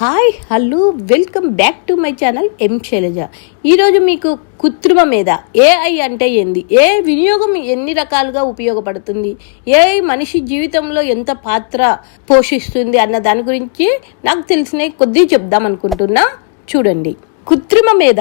Hi hello welcome back to my channel M Shailaja ఈరోజు మీకు కృత్రిమ మీద ఏఐ అంటే ఏంది? ఏ వినియోగం ఎన్ని రకాలుగా ఉపయోగపడుతుంది? ఏఐ మనిషి జీవితంలో ఎంత పాత్ర పోషిస్తుంది అన్న దాని గురించి నాకు తెలిసిన కొద్దీ చెప్దాం అనుకుంటున్నా. చూడండి. కృత్రిమ మీద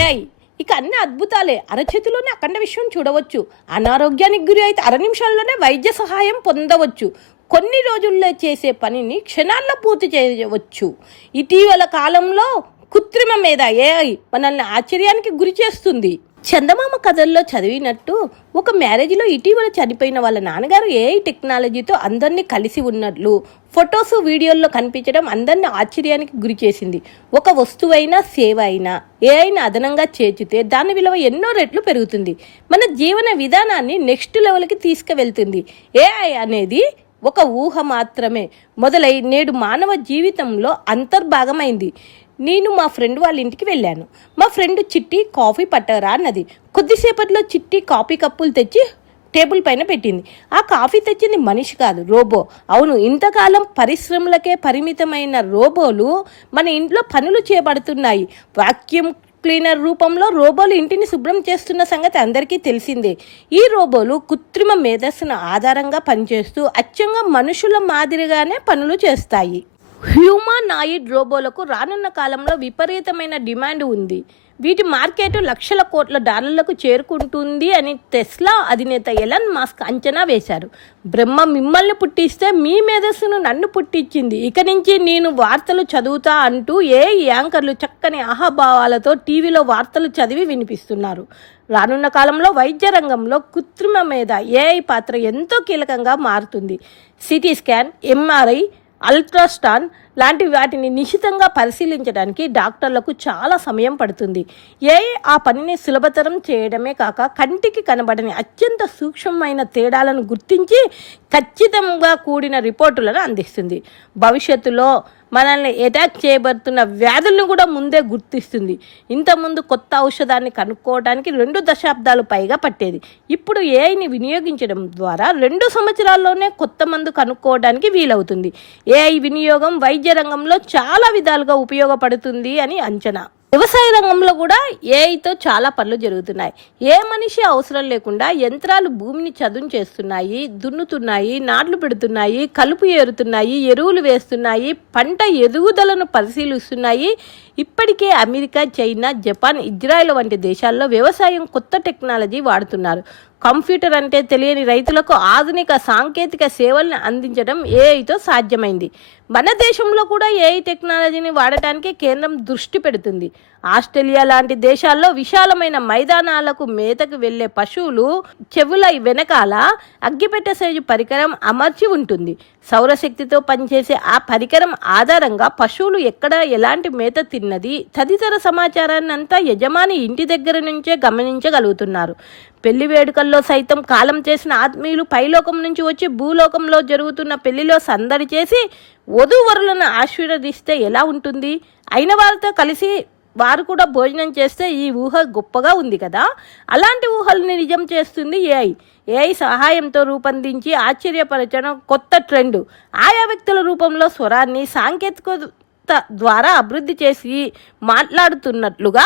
ఏఐ ఇక అన్ని అద్భుతాలే. అరచేతిలోనే అఖండ విషయం చూడవచ్చు. అనారోగ్యానికి గురి అయితే అర నిమిషాల్లోనే వైద్య సహాయం పొందవచ్చు. కొన్ని రోజుల్లో చేసే పనిని క్షణాల్లో పూర్తి చేయవచ్చు. ఇటీవల కాలంలో కృత్రిమ మీద ఏఐ మనల్ని ఆశ్చర్యానికి గురి చేస్తుంది. చందమామ కథల్లో చదివినట్టు ఒక మ్యారేజ్లో ఇటీవల చనిపోయిన వాళ్ళ నాన్నగారు ఏఐ టెక్నాలజీతో అందరినీ కలిసి ఉన్నట్లు ఫొటోస్ వీడియోల్లో కనిపించడం అందరినీ ఆశ్చర్యానికి గురి చేసింది. ఒక వస్తువైనా సేవ అయినా ఏఐని అదనంగా చేర్చితే దాని విలువ ఎన్నో రెట్లు పెరుగుతుంది. మన జీవన విధానాన్ని నెక్స్ట్ లెవెల్కి తీసుకువెళ్తుంది. ఏఐ అనేది ఒక ఊహ మాత్రమే. మొదలై నేడు మానవ జీవితంలో అంతర్భాగమైంది. నేను మా ఫ్రెండ్ వాళ్ళ ఇంటికి వెళ్ళాను. మా ఫ్రెండ్ చిట్టి కాఫీ పట్టరా అన్నది. కొద్దిసేపట్లో చిట్టి కాఫీ కప్పులు తెచ్చి టేబుల్ పైన పెట్టింది. ఆ కాఫీ తెచ్చింది మనిషి కాదు రోబో. అవును ఇంతకాలం పరిశ్రమలకే పరిమితమైన రోబోలు మన ఇంట్లో పనులు చేపడుతున్నాయి. వాక్యూమ్ క్లీనర్ రూపంలో రోబోలు ఇంటిని శుభ్రం చేస్తున్న సంగతి అందరికీ తెలిసిందే. ఈ రోబోలు కృత్రిమ మేధస్సును ఆధారంగా పనిచేస్తూ అచ్చంగా మనుషుల మాదిరిగానే పనులు చేస్తాయి. హ్యూమానాయిడ్ రోబోలకు రానున్న కాలంలో విపరీతమైన డిమాండ్ ఉంది. వీటి మార్కెట్ లక్షల కోట్ల డాలర్లకు చేరుకుంటుంది అని టెస్లా అధినేత ఎలన్ మాస్క్ అంచనా వేశారు. బ్రహ్మ మిమ్మల్ని పుట్టిస్తే మీ మేధస్సును నన్ను పుట్టించింది. ఇక నుంచి నేను వార్తలు చదువుతా అంటూ ఏ యాంకర్లు చక్కని అహాభావాలతో టీవీలో వార్తలు చదివి వినిపిస్తున్నారు. రానున్న కాలంలో వైద్య రంగంలో కృత్రిమ మీద ఏఐ పాత్ర ఎంతో కీలకంగా మారుతుంది. సిటీ స్కాన్ ఎంఆర్ఐ ultrasound లాంటి వాటిని నిశితంగా పరిశీలించడానికి డాక్టర్లకు చాలా సమయం పడుతుంది. ఏ ఆ పనిని సులభతరం చేయడమే కాక కంటికి కనబడని అత్యంత సూక్ష్మమైన తేడాలను గుర్తించి ఖచ్చితంగా కూడిన రిపోర్టులను అందిస్తుంది. భవిష్యత్తులో మనల్ని అటాక్ చేయబడుతున్న వ్యాధులను కూడా ముందే గుర్తిస్తుంది. ఇంతకుముందు కొత్త ఔషధాన్ని కనుక్కోవడానికి రెండు దశాబ్దాలు పైగా పట్టేది. ఇప్పుడు ఏఐని వినియోగించడం ద్వారా రెండు సంవత్సరాల్లోనే కొత్త మందు కనుక్కోవడానికి వీలవుతుంది. ఏఐ వినియోగం వైద్య రంగంలో చాలా విధాలుగా ఉపయోగపడుతుంది అని అంచనా. వ్యవసాయ రంగంలో కూడా ఏఐతో చాలా పనులు జరుగుతున్నాయి. ఏ మనిషి అవసరం లేకుండా యంత్రాలు భూమిని చదును చేస్తున్నాయి దున్నుతున్నాయి నాట్లు పెడుతున్నాయి కలుపు ఏరుతున్నాయి ఎరువులు వేస్తున్నాయి పంట ఎదుగుదలను పరిశీలిస్తున్నాయి. ఇప్పటికే అమెరికా చైనా జపాన్ ఇజ్రాయెల్ వంటి దేశాల్లో వ్యవసాయం కొత్త టెక్నాలజీ వాడుతున్నారు. కంప్యూటర్ అంటే తెలియని రైతులకు ఆధునిక సాంకేతిక సేవలను అందించడం ఏఐతో సాధ్యమైంది. మన దేశంలో కూడా ఏఐ టెక్నాలజీని వాడటానికి కేంద్రం దృష్టి పెడుతుంది. ఆస్ట్రేలియా లాంటి దేశాల్లో విశాలమైన మైదానాలకు మేతకు వెళ్ళే పశువులు చెవుల వెనకాల అగ్గిపెట్టె సైజు పరికరం అమర్చి ఉంటుంది. సౌరశక్తితో పనిచేసే ఆ పరికరం ఆధారంగా పశువులు ఎక్కడ ఎలాంటి మేత తిన్నది తదితర సమాచారాన్ని అంతా యజమాని ఇంటి దగ్గర నుంచే గమనించగలుగుతున్నారు. పెళ్ళి వేడుకల్లో సైతం కాలం చేసిన ఆత్మీయులు పైలోకం నుంచి వచ్చి భూలోకంలో జరుగుతున్న పెళ్ళిలో సందడి చేసి వధూవరులను ఆశీర్వదిస్తే ఎలా ఉంటుంది? అయిన వారితో కలిసి వారు కూడా భోజనం చేస్తే ఈ ఊహ గొప్పగా ఉంది కదా? అలాంటి ఊహల్ని నిజం చేస్తుంది ఏఐ. ఏఐ సహాయంతో రూపొందించి ఆశ్చర్యపరచడం కొత్త ట్రెండ్. ఆయా వ్యక్తుల రూపంలో స్వరాన్ని సాంకేతికత ద్వారా అభివృద్ధి చేసి మాట్లాడుతున్నట్లుగా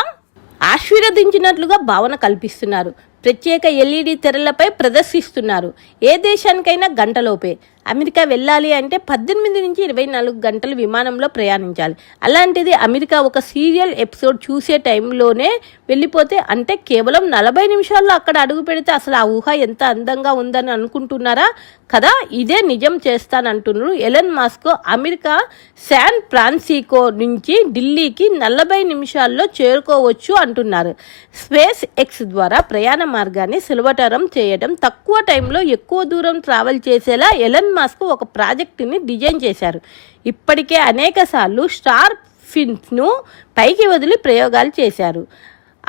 ఆశీర్వదించినట్లుగా భావన కల్పిస్తున్నారు. ప్రత్యేక ఎల్ఈడి తెరలపై ప్రదర్శిస్తున్నారు. ఏ దేశానికైనా గంటలోపే. అమెరికా వెళ్ళాలి అంటే పద్దెనిమిది నుంచి ఇరవై నాలుగు గంటలు విమానంలో ప్రయాణించాలి. అలాంటిది అమెరికా ఒక సీరియల్ ఎపిసోడ్ చూసే టైంలోనే వెళ్ళిపోతే అంటే కేవలం నలభై నిమిషాల్లో అక్కడ అడుగు పెడితే అసలు ఆ ఊహ ఎంత అందంగా ఉందని అనుకుంటున్నారా? కదా ఇదే నిజం చేస్తానంటున్నారు Elon Musk. America San Francisco నుంచి ఢిల్లీకి నలభై నిమిషాల్లో చేరుకోవచ్చు అంటున్నారు. స్పేస్ ఎక్స్ ద్వారా ప్రయాణం మార్గాన్ని సులభతరం చేయడం తక్కువ టైంలో ఎక్కువ దూరం ట్రావెల్ చేసేలా ఎలన్ మాస్క్ ఒక ప్రాజెక్టుని డిజైన్ చేశారు. ఇప్పటికే అనేక సార్లు స్టార్ ఫిన్స్ను పైకి వదిలి ప్రయోగాలు చేశారు.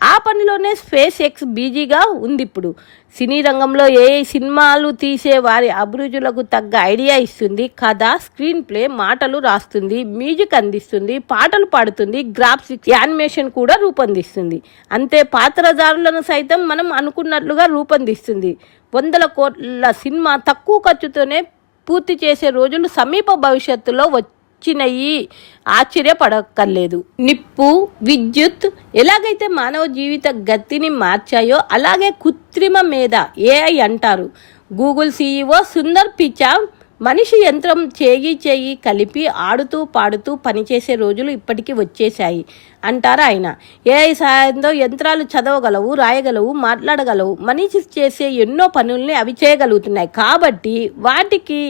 ఆ పనిలోనే స్పేస్ ఎక్స్ బీజీగా ఉంది ఇప్పుడు సినీ రంగంలో ఏ సినిమాలు తీసే వారి అభిరుచులకు తగ్గ ఐడియా ఇస్తుంది. కథ స్క్రీన్ ప్లే మాటలు రాస్తుంది మ్యూజిక్ అందిస్తుంది పాటలు పాడుతుంది గ్రాఫిక్స్ యానిమేషన్ కూడా రూపొందిస్తుంది. అంతే పాత్రధారులను సైతం మనం అనుకున్నట్లుగా రూపొందిస్తుంది. వందల కోట్ల సినిమా తక్కువ ఖర్చుతోనే పూర్తి చేసే రోజులు సమీప భవిష్యత్తులో వ వచ్చినాయి. ఆశ్చర్యపడక్కర్లేదు. నిప్పు విద్యుత్ ఎలాగైతే మానవ జీవిత గతిని మార్చాయో అలాగే కృత్రిమ మీద ఏఐ అంటారు. గూగుల్ సీఈఓ సుందర్ పిచా మనిషి యంత్రం చేయి చేయి కలిపి ఆడుతూ పాడుతూ పనిచేసే రోజులు ఇప్పటికీ వచ్చేశాయి అంటారు ఆయన. ఏఐ సహాయంతో యంత్రాలు చదవగలవు రాయగలవు మాట్లాడగలవు. మనిషి చేసే ఎన్నో పనుల్ని అవి చేయగలుగుతున్నాయి. కాబట్టి వాటికి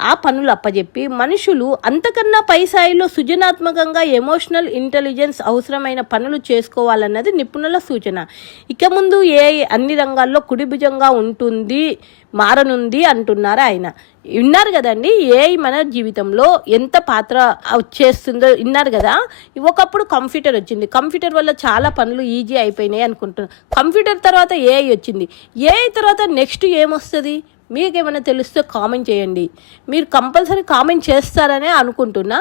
ఆ పనులు అప్పజెప్పి మనుషులు అంతకన్నా పై స్థాయిలో సృజనాత్మకంగా ఎమోషనల్ ఇంటెలిజెన్స్ అవసరమైన పనులు చేసుకోవాలన్నది నిపుణుల సూచన. ఇక ముందు ఏ అన్ని రంగాల్లో కుడిభుజంగా ఉంటుంది మారనుంది అంటున్నారు ఆయన. విన్నారు కదండి ఏఐ మన జీవితంలో ఎంత పాత్ర చేస్తుందో విన్నారు కదా? ఒకప్పుడు కంప్యూటర్ వచ్చింది. కంప్యూటర్ వల్ల చాలా పనులు ఈజీ అయిపోయినాయి అనుకుంటున్నాను కంప్యూటర్ తర్వాత ఏఐ వచ్చింది. ఏఐ తర్వాత నెక్స్ట్ ఏమొస్తుంది? మీకేమైనా తెలిస్తే కామెంట్ చేయండి. మీరు కంపల్సరీ కామెంట్ చేస్తారనే అనుకుంటున్నా.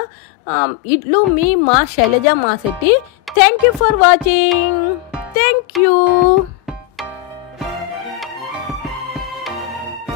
ఇట్లు మీ మా శైలజ మా Shetty. Thank you for watching thank you